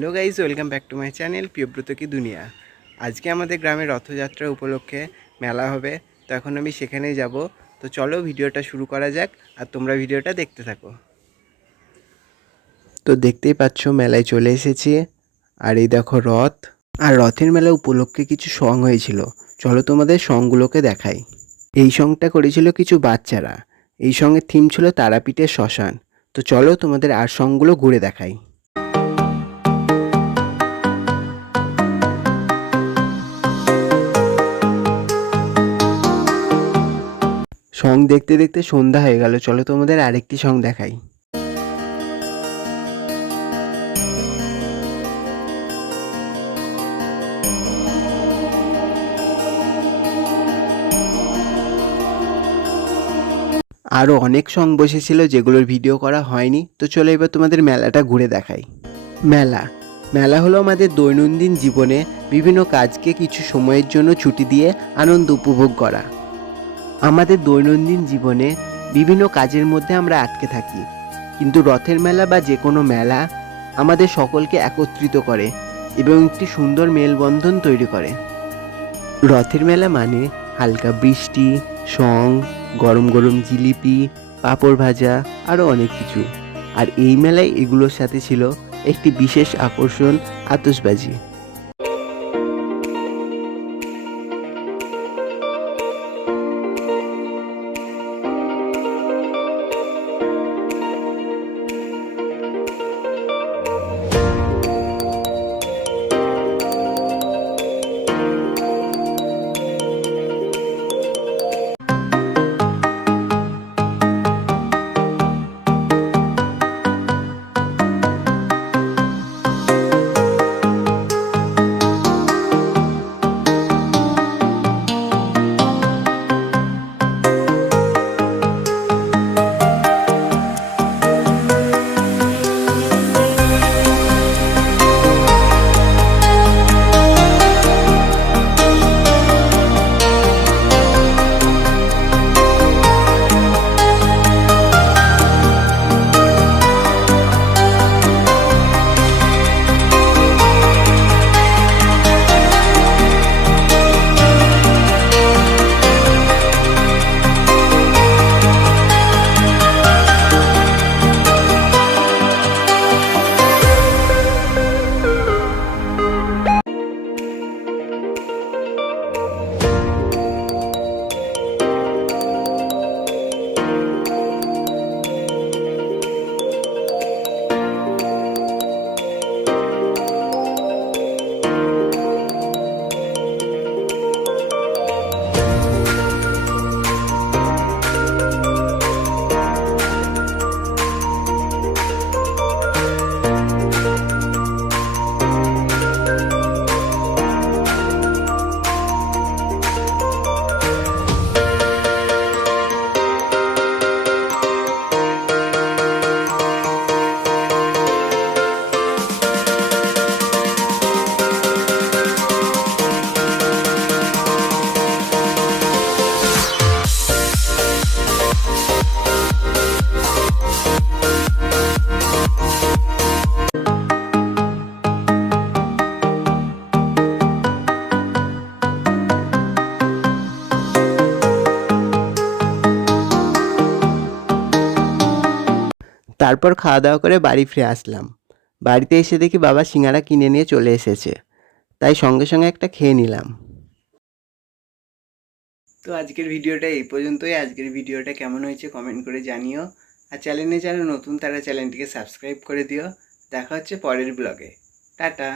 Hello guys, welcome back to my channel Priyabrata কি দুনিয়া। আজকে আমাদের গ্রামে রথযাত্রা উপলক্ষে মেলা হবে, তো এখন আমি সেখানেই যাব। তো চলো ভিডিওটা শুরু করা যাক, আর তোমরা ভিডিওটা দেখতে থাকো। তো দেখতেই পাচ্ছ মেলায় চলে এসেছি, আর এই দেখো রথ। আর রথের মেলা উপলক্ষে কিছু সং হয়েছিল, চলো তোমাদের সংগুলোকে দেখাই। এই সংটা করেছিল কিছু বাচ্চারা। এই সঙ্গের থিম ছিল তারাপীঠের শ্মশান। তো চলো তোমাদের আর সংগুলো ঘুরে দেখাই। সং দেখতে দেখতে সন্ধ্যা হয়ে গেল, চলো তোমাদের আরেকটি সং দেখাই। আরও অনেক সং বসেছিল যেগুলোর ভিডিও করা হয়নি। তো চলো এবার তোমাদের মেলাটা ঘুরে দেখাই। মেলা মেলা হলো আমাদের দৈনন্দিন জীবনে বিভিন্ন কাজকে কিছু সময়ের জন্য ছুটি দিয়ে আনন্দ উপভোগ করা। আমাদের দৈনন্দিন জীবনে বিভিন্ন কাজের মধ্যে আমরা আটকে থাকি, কিন্তু রথের মেলা বা যে কোনো মেলা আমাদের সকলকে একত্রিত করে এবং একটি সুন্দর মেলবন্ধন তৈরি করে। রথের মেলা মানে হালকা বৃষ্টি, সং, গরম গরম জিলিপি, পাঁপড় ভাজা, আরও অনেক কিছু। আর এই মেলায় এগুলোর সাথে ছিল একটি বিশেষ আকর্ষণ, আতশবাজি। তারপর খাওয়া দাওয়া করে বাড়ি ফিরে আসলাম। বাড়িতে এসে দেখি বাবা সিঙ্গারা কিনে নিয়ে চলে এসেছে, তাই সঙ্গে সঙ্গে একটা খেয়ে নিলাম। তো আজকের ভিডিওটা এই পর্যন্তই। আজকের ভিডিওটা কেমন হয়েছে কমেন্ট করে জানিও, আর চ্যানেলে যারা নতুন তারা চ্যানেলটিকে সাবস্ক্রাইব করে দিও। দেখা হচ্ছে পরের ব্লগে। টাটা।